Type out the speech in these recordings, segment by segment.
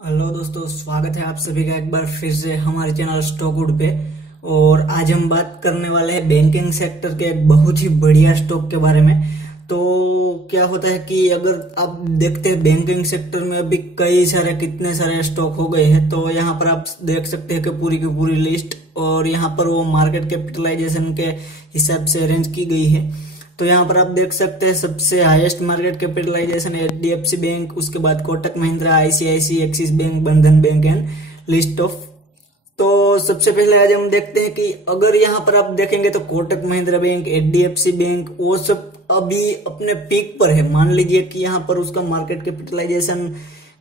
Hello दोस्तों, स्वागत है आप सभी का एक बार फिर से हमारे चैनल स्टॉकवुड पे। और आज हम बात करने वाले हैं बैंकिंग सेक्टर के एक बहुत ही बढ़िया स्टॉक के बारे में। तो क्या होता है कि अगर आप देखते हैं बैंकिंग सेक्टर में अभी कई सारे कितने सारे स्टॉक हो गए हैं। तो यहाँ पर आप देख सकते हैं कि पूरी की पूरी लिस्ट, और यहाँ पर वो मार्केट कैपिटलाइजेशन के हिसाब से अरेंज की गई है। तो यहाँ पर आप देख सकते हैं सबसे highest market capitalization HDFC bank, उसके बाद Kotak Mahindra, ICICI, Axis bank, Bandhan bank and list of. तो सबसे पहले आज हम देखते हैं कि अगर यहाँ पर आप देखेंगे तो Kotak Mahindra bank, HDFC bank, वो सब अभी अपने पीक पर है। मान लीजिए कि यहाँ पर उसका मार्केट कैपिटलाइजेशन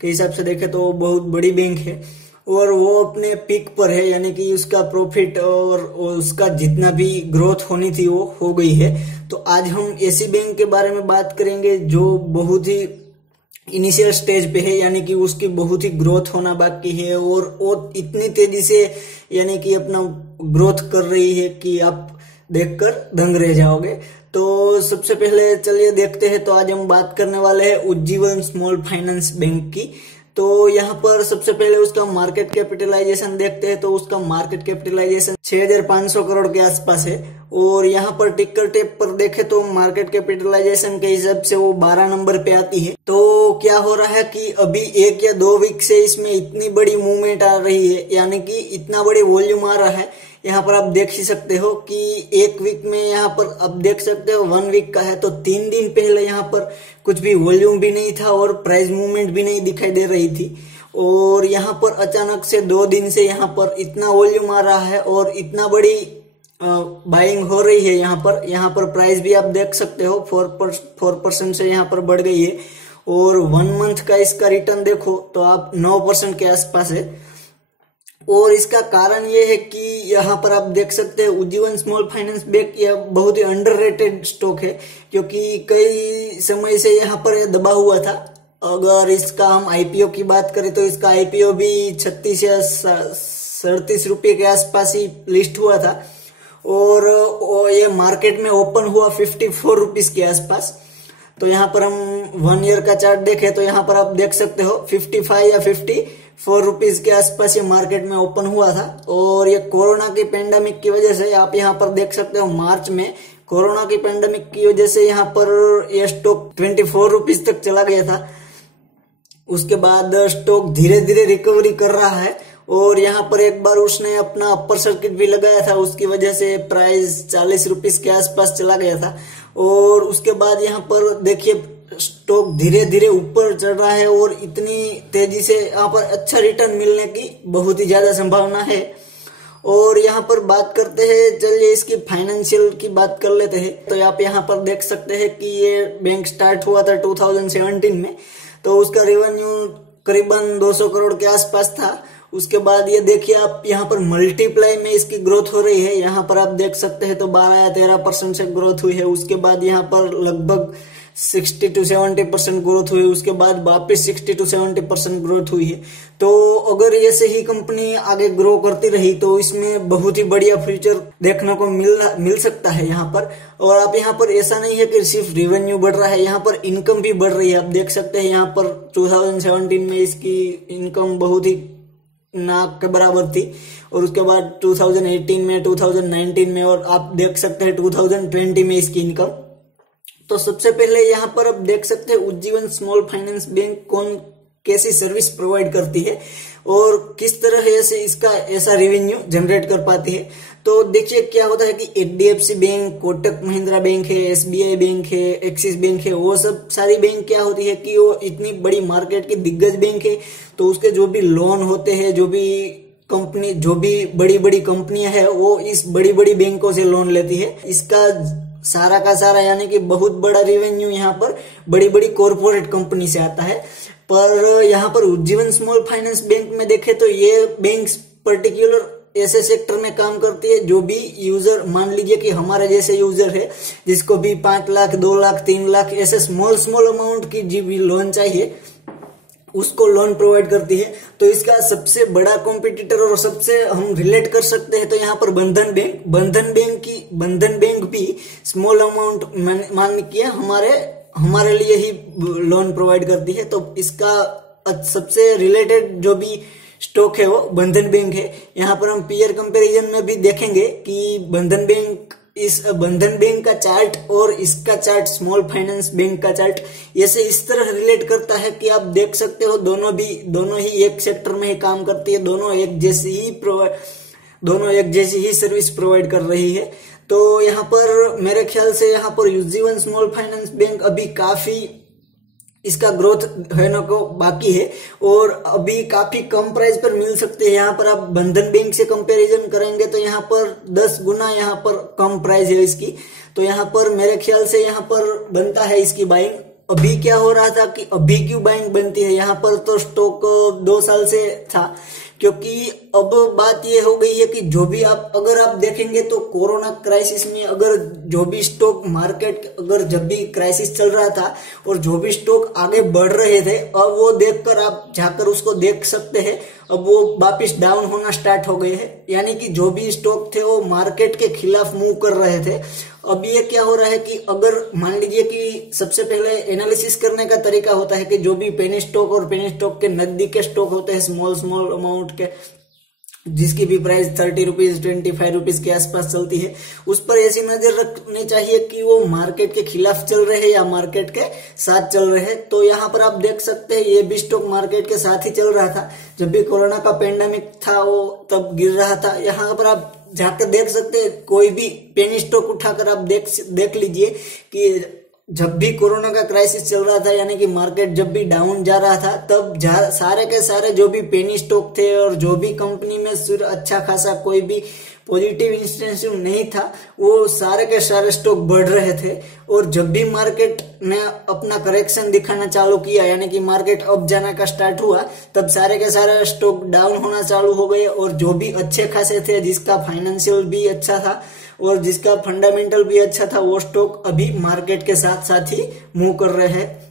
के हिसाब से देखें तो बहुत बड़ी बैंक है और वो अपने पीक पर है, यानी कि उसका प्रॉफिट और उसका जितना भी ग्रोथ होनी थी वो हो गई है। तो आज हम ऐसी बैंक के बारे में बात करेंगे जो बहुत ही इनिशियल स्टेज पे है, यानी कि उसकी बहुत ही ग्रोथ होना बाकी है और वो इतनी तेजी से यानी कि अपना ग्रोथ कर रही है कि आप देखकर दंग रह जाओगे। तो सबसे पहले चलिए देखते हैं। तो आज हम बात करने वाले हैं उज्जीवन स्मॉल फाइनेंस बैंक की। तो यहाँ पर सबसे पहले उसका मार्केट कैपिटलाइजेशन देखते हैं। तो उसका मार्केट कैपिटलाइजेशन 6500 करोड़ के आसपास है और यहाँ पर टिकर टेप पर देखे तो मार्केट कैपिटलाइजेशन के हिसाब से वो 12 नंबर पे आती है। तो क्या हो रहा है कि अभी 1 या 2 वीक से इसमें इतनी बड़ी मूवमेंट आ रही है, यानी कि इतना बड़ी वॉल्यूम आ रहा है। यहाँ पर आप देख ही सकते हो कि 1 वीक में यहाँ पर आप देख सकते हो 1 वीक का है तो 3 दिन पहले यहाँ पर कुछ भी वॉल्यूम भी नहीं था और प्राइस मूवमेंट भी नहीं दिखाई दे रही थी। और यहाँ पर अचानक से 2 दिन से यहाँ पर इतना वॉल्यूम आ रहा है और इतना बड़ी बाइंग हो रही है। यहाँ पर प्राइस भी आप देख सकते हो 4% से यहाँ पर बढ़ गई है। और 1 मंथ का इसका रिटर्न देखो तो आप 9% के आसपास है। और इसका कारण ये है कि यहाँ पर आप देख सकते हैं उज्जीवन स्मॉल फाइनेंस बैंक यह बहुत ही अंडररेटेड स्टॉक है, क्योंकि कई समय से यहाँ पर यह दबा हुआ था। अगर इसका हम आईपीओ की बात करें तो इसका आईपीओ भी 36 या 37 रुपये के आसपास ही लिस्ट हुआ था और ये मार्केट में ओपन हुआ 54 रुपीज के आसपास। तो यहाँ पर हम 1 ईयर का चार्ट देखें तो यहाँ पर आप देख सकते हो 55 या 54 रुपीज के आसपास ये मार्केट में ओपन हुआ था। और ये कोरोना की पेंडेमिक की वजह से आप यहाँ पर देख सकते हो मार्च में कोरोना की पेंडेमिक की वजह से यहाँ पर ये स्टॉक 24 रुपीज तक चला गया था। उसके बाद स्टॉक धीरे धीरे रिकवरी कर रहा है और यहाँ पर एक बार उसने अपना अपर सर्किट भी लगाया था, उसकी वजह से प्राइस 40 रुपीज के आसपास चला गया था। और उसके बाद यहाँ पर देखिए स्टॉक धीरे धीरे ऊपर चढ़ रहा है और इतनी तेजी से यहाँ पर अच्छा रिटर्न मिलने की बहुत ही ज्यादा संभावना है। और यहाँ पर बात करते हैं, चलिए इसकी फाइनेंशियल की बात कर लेते हैं। तो आप यहाँ पर देख सकते हैं कि ये बैंक स्टार्ट हुआ था 2017 में, तो उसका रेवेन्यू करीबन 200 करोड़ के आसपास था। उसके बाद ये देखिए आप यहाँ पर मल्टीप्लाई में इसकी ग्रोथ हो रही है। यहाँ पर आप देख सकते हैं तो 12 या 13% से ग्रोथ हुई है। उसके बाद यहाँ पर लगभग 60 to 70% ग्रोथ हुई, उसके बाद वापस 60 to 70% ग्रोथ हुई है। तो अगर ऐसे ही कंपनी आगे ग्रो करती रही तो इसमें बहुत ही बढ़िया फ्यूचर देखने को मिल सकता है यहाँ पर। और आप यहाँ पर ऐसा नहीं है कि सिर्फ रेवेन्यू बढ़ रहा है, यहाँ पर इनकम भी बढ़ रही है। आप देख सकते हैं यहाँ पर 2017 में इसकी इनकम बहुत ही नाक के बराबर थी और उसके बाद 2018 में, 2019 में और आप देख सकते हैं 2020 में इसकी इनकम। तो सबसे पहले यहाँ पर आप देख सकते हैं उज्जीवन स्मॉल फाइनेंस बैंक कौन कैसी सर्विस प्रोवाइड करती है और किस तरह से इसका ऐसा रेवेन्यू जनरेट कर पाती है। तो देखिए क्या होता है कि HDFC bank, Kotak Mahindra bank है, एसबीआई बैंक है, एक्सिस बैंक है, वो सब सारी बैंक क्या होती है कि वो इतनी बड़ी मार्केट की दिग्गज बैंक है। तो उसके जो भी लोन होते हैं, जो भी बड़ी बड़ी कंपनियां हैं वो इस बड़ी बड़ी बैंकों से लोन लेती है। इसका सारा का सारा यानी कि बहुत बड़ा रेवेन्यू यहाँ पर बड़ी बड़ी कॉर्पोरेट कंपनी से आता है। पर यहाँ पर उज्जीवन स्मॉल फाइनेंस बैंक में देखे तो ये बैंक पर्टिकुलर ऐसे सेक्टर में काम करती है जो भी यूजर, मान लीजिए कि हमारे जैसे यूजर है जिसको भी 5 लाख, 2 लाख, 3 लाख ऐसे स्मॉल अमाउंट की जी भी लोन चाहिए, उसको लोन प्रोवाइड करती है। तो इसका सबसे बड़ा कॉम्पिटिटर और सबसे हम रिलेट कर सकते हैं तो यहाँ पर बंधन बैंक भी स्मॉल अमाउंट मान के हमारे लिए ही लोन प्रोवाइड करती है। तो इसका सबसे रिलेटेड जो भी स्टॉक है वो बंधन बैंक है। यहाँ पर हम पीयर कंपैरिजन में भी देखेंगे कि बंधन बैंक का चार्ट और इसका चार्ट स्मॉल फाइनेंस बैंक का चार्ट ऐसे इस तरह रिलेट करता है कि आप देख सकते हो दोनों ही एक सेक्टर में ही काम करती है, दोनों एक जैसी ही सर्विस प्रोवाइड कर रही है। तो यहाँ पर मेरे ख्याल से यहाँ पर यूजीवन स्मॉल फाइनेंस बैंक अभी काफी इसका ग्रोथ होने को बाकी है और अभी काफी कम प्राइस पर मिल सकते हैं। यहाँ पर आप बंधन बैंक से कंपैरिजन करेंगे तो यहाँ पर 10 गुना यहाँ पर कम प्राइस है इसकी। तो यहाँ पर मेरे ख्याल से यहाँ पर बनता है इसकी बाइंग। अभी क्या हो रहा था कि अभी क्यों बाइंग बनती है, यहाँ पर तो स्टॉक 2 साल से था, क्योंकि अब बात ये हो गई है कि जो भी अगर आप देखेंगे तो कोरोना क्राइसिस में अगर जो भी स्टॉक मार्केट अगर जब भी क्राइसिस चल रहा था और जो भी स्टॉक आगे बढ़ रहे थे, अब वो देखकर आप जाकर उसको देख सकते हैं, अब वो वापिस डाउन होना स्टार्ट हो गए हैं। यानी कि जो भी स्टॉक थे वो मार्केट के खिलाफ मूव कर रहे थे। अब ये क्या हो रहा है कि अगर मान लीजिए कि सबसे पहले एनालिसिस करने का तरीका होता है कि जो भी पेनी स्टॉक और पेनी स्टॉक के नजदीक के स्टॉक होते हैं स्मॉल अमाउंट के, जिसकी भी प्राइस 30 रुपीज 25 रुपीज के आसपास चलती है, उस पर ऐसी नजर रखनी चाहिए कि वो मार्केट के खिलाफ चल रहे हैं या मार्केट के साथ चल रहे हैं। तो यहाँ पर आप देख सकते हैं ये भी स्टॉक मार्केट के साथ ही चल रहा था। जब भी कोरोना का पेंडेमिक था वो तब गिर रहा था। यहाँ पर आप जाकर देख सकते हैं, कोई भी पेनी स्टॉक उठाकर आप देख लीजिए कि जब भी कोरोना का क्राइसिस चल रहा था, यानी कि मार्केट जब भी डाउन जा रहा था, तब सारे के सारे जो भी पेनी स्टॉक थे और जो भी कंपनी में सिर्फ अच्छा खासा कोई भी पॉजिटिव इंसेंटिव नहीं था, वो सारे के सारे स्टॉक बढ़ रहे थे। और जब भी मार्केट ने अपना करेक्शन दिखाना चालू किया, यानी कि मार्केट अप जाना का स्टार्ट हुआ, तब सारे के सारे स्टॉक डाउन होना चालू हो गए। और जो भी अच्छे खासे थे, जिसका फाइनेंशियल भी अच्छा था और जिसका फंडामेंटल भी अच्छा था, वो स्टॉक अभी मार्केट के साथ साथ ही मूव कर रहे हैं।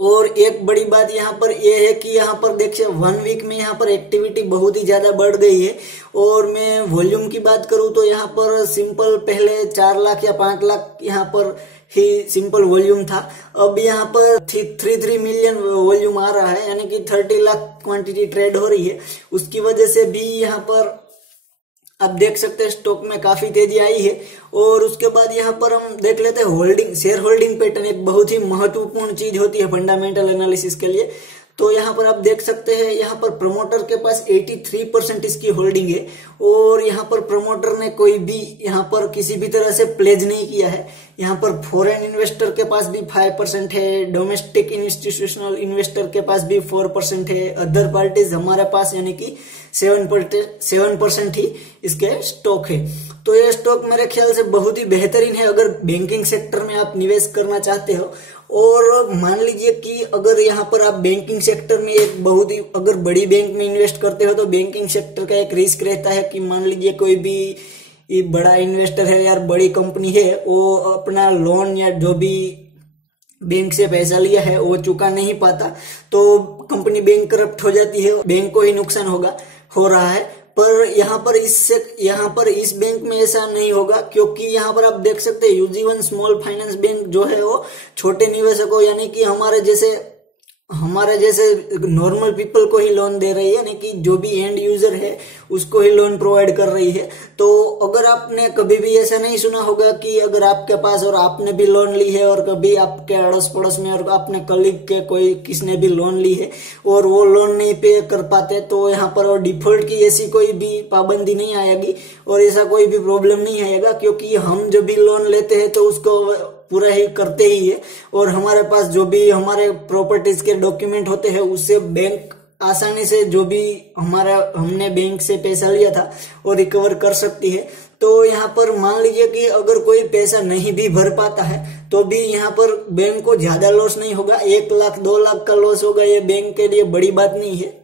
और एक बड़ी बात यहाँ पर यह है कि यहाँ पर देखिए 1 वीक में यहाँ पर एक्टिविटी बहुत ही ज्यादा बढ़ गई है। और मैं वॉल्यूम की बात करूं तो यहाँ पर सिंपल पहले 4 लाख या 5 लाख यहाँ पर ही सिंपल वॉल्यूम था, अब यहाँ पर 3 मिलियन वॉल्यूम आ रहा है, यानी कि 30 लाख क्वांटिटी ट्रेड हो रही है। उसकी वजह से भी यहाँ पर आप देख सकते हैं स्टॉक में काफी तेजी आई है। और उसके बाद यहाँ पर हम देख लेते हैं शेयर होल्डिंग पैटर्न, एक बहुत ही महत्वपूर्ण चीज होती है फंडामेंटल एनालिसिस के लिए। तो यहाँ पर आप देख सकते हैं, यहाँ पर प्रमोटर के पास 83% इसकी होल्डिंग है और यहाँ पर प्रमोटर ने कोई भी यहाँ पर किसी भी तरह से प्लेज नहीं किया है। यहाँ पर फॉरेन इन्वेस्टर के पास भी 5% है, डोमेस्टिक इंस्टीट्यूशनल इन्वेस्टर के पास भी 4% है, अदर पार्टीज हमारे पास यानी कि 7% ही इसके स्टॉक है। तो ये स्टॉक मेरे ख्याल से बहुत ही बेहतरीन है अगर बैंकिंग सेक्टर में आप निवेश करना चाहते हो। और मान लीजिए कि अगर यहाँ पर आप बैंकिंग सेक्टर में एक बहुत ही अगर बड़ी बैंक में इन्वेस्ट करते हो, तो बैंकिंग सेक्टर का एक रिस्क रहता है कि मान लीजिए कोई भी बड़ा इन्वेस्टर है यार, बड़ी कंपनी है, वो अपना लोन या जो भी बैंक से पैसा लिया है वो चुका नहीं पाता, तो कंपनी बैंक करप्ट हो जाती है, बैंक को ही नुकसान हो रहा है। पर यहाँ पर इस बैंक में ऐसा नहीं होगा, क्योंकि यहाँ पर आप देख सकते हैं यूजीवन स्मॉल फाइनेंस बैंक जो है वो छोटे निवेशकों यानी कि हमारे जैसे नॉर्मल पीपल को ही लोन दे रही है, यानी कि जो भी एंड यूजर है उसको ही लोन प्रोवाइड कर रही है। तो अगर आपने कभी भी ऐसा नहीं सुना होगा कि अगर आपके पास और आपने भी लोन ली है और कभी आपके अड़ोस पड़ोस में और अपने कलीग के कोई किसने भी लोन ली है और वो लोन नहीं पे कर पाते, तो यहाँ पर डिफॉल्ट की ऐसी कोई भी पाबंदी नहीं आएगी और ऐसा कोई भी प्रॉब्लम नहीं आएगा, क्योंकि हम जब भी लोन लेते हैं तो उसको पूरा ही करते ही है। और हमारे पास जो भी हमारे प्रॉपर्टीज के डॉक्यूमेंट होते हैं उससे बैंक आसानी से जो भी हमने बैंक से पैसा लिया था वो रिकवर कर सकती है। तो यहाँ पर मान लीजिए कि अगर कोई पैसा नहीं भी भर पाता है तो भी यहाँ पर बैंक को ज्यादा लॉस नहीं होगा, 1 लाख 2 लाख का लॉस होगा, ये बैंक के लिए बड़ी बात नहीं है।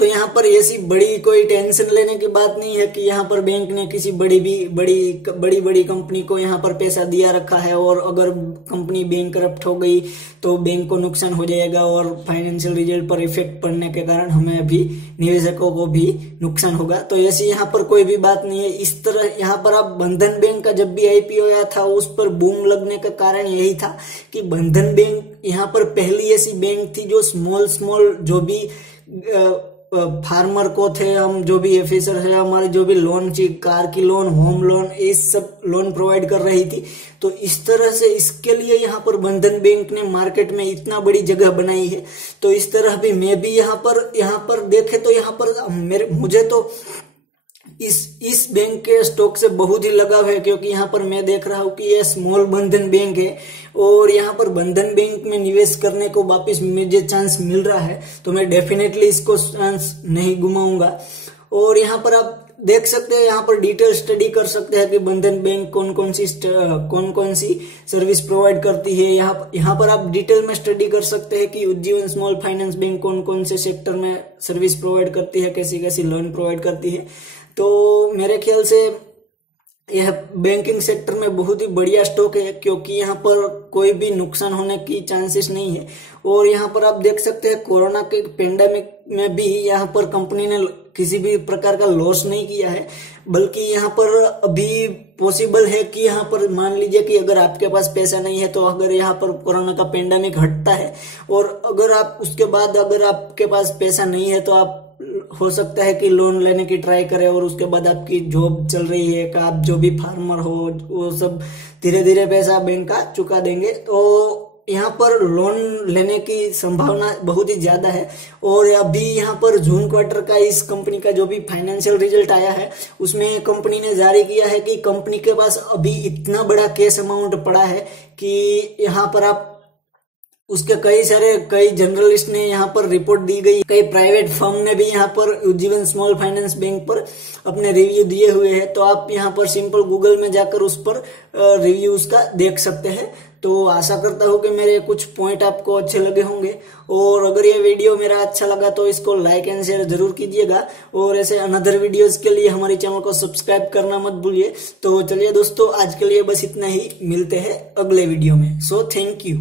तो यहाँ पर ऐसी बड़ी कोई टेंशन लेने की बात नहीं है कि यहाँ पर बैंक ने किसी बड़ी कंपनी को यहाँ पर पैसा दिया रखा है और अगर कंपनी बैंकरप्ट हो गई तो बैंक को नुकसान हो जाएगा और फाइनेंशियल रिजल्ट पर इफेक्ट पड़ने के कारण हमें भी, निवेशकों को भी नुकसान होगा। तो ऐसी यहाँ पर कोई भी बात नहीं है। इस तरह यहाँ पर आप बंधन बैंक का जब भी आईपीओ आया था उस पर बूम लगने का कारण यही था कि बंधन बैंक यहाँ पर पहली ऐसी बैंक थी जो स्मॉल जो भी फार्मर को थे, हम जो भी ऑफिसर है, हमारे जो भी लोन चाहिए, कार की लोन, होम लोन, ये सब लोन प्रोवाइड कर रही थी। तो इस तरह से इसके लिए यहाँ पर बंधन बैंक ने मार्केट में इतना बड़ी जगह बनाई है। तो इस तरह भी मैं भी यहाँ पर देखे तो यहाँ पर मुझे तो इस बैंक के स्टॉक से बहुत ही लगाव है, क्योंकि यहाँ पर मैं देख रहा हूँ कि ये स्मॉल बंधन बैंक है और यहाँ पर बंधन बैंक में निवेश करने को वापस मुझे चांस मिल रहा है, तो मैं डेफिनेटली इसको चांस नहीं गुमाऊंगा। और यहाँ पर आप देख सकते हैं, यहाँ पर डिटेल स्टडी कर सकते हैं कि बंधन बैंक कौन कौन सी सर्विस प्रोवाइड करती है। यहाँ पर आप डिटेल में स्टडी कर सकते हैं कि उज्जीवन स्मॉल फाइनेंस बैंक कौन कौन से सेक्टर में सर्विस प्रोवाइड करती है, कैसी कैसी लोन प्रोवाइड करती है। तो मेरे ख्याल से यह बैंकिंग सेक्टर में बहुत ही बढ़िया स्टॉक है, क्योंकि यहाँ पर कोई भी नुकसान होने की चांसेस नहीं है। और यहाँ पर आप देख सकते हैं कोरोना के पेंडेमिक में भी यहाँ पर कंपनी ने किसी भी प्रकार का लॉस नहीं किया है, बल्कि यहाँ पर अभी पॉसिबल है कि यहाँ पर मान लीजिए कि अगर आपके पास पैसा नहीं है, तो अगर यहाँ पर कोरोना का पेंडेमिक हटता है और अगर आप उसके बाद अगर आपके पास पैसा नहीं है तो आप हो सकता है कि लोन लेने की ट्राई करें और उसके बाद आपकी जॉब चल रही है, कि आप जो भी फार्मर हो वो सब धीरे धीरे पैसा बैंक का चुका देंगे। तो यहाँ पर लोन लेने की संभावना बहुत ही ज्यादा है। और अभी यहाँ पर जून क्वार्टर का इस कंपनी का जो भी फाइनेंशियल रिजल्ट आया है उसमें कंपनी ने जारी किया है कि कंपनी के पास अभी इतना बड़ा कैश अमाउंट पड़ा है कि यहाँ पर आप उसके कई जर्नलिस्ट ने यहाँ पर रिपोर्ट दी गई, कई प्राइवेट फर्म ने भी यहाँ पर उज्जीवन स्मॉल फाइनेंस बैंक पर अपने रिव्यू दिए हुए हैं। तो आप यहाँ पर सिंपल गूगल में जाकर उस पर रिव्यू उसका देख सकते हैं। तो आशा करता हूँ कि मेरे कुछ पॉइंट आपको अच्छे लगे होंगे, और अगर ये वीडियो मेरा अच्छा लगा तो इसको लाइक एंड शेयर जरूर कीजिएगा, और ऐसे अनदर वीडियोस के लिए हमारे चैनल को सब्सक्राइब करना मत भूलिए। तो चलिए दोस्तों, आज के लिए बस इतना ही, मिलते हैं अगले वीडियो में। So thank you.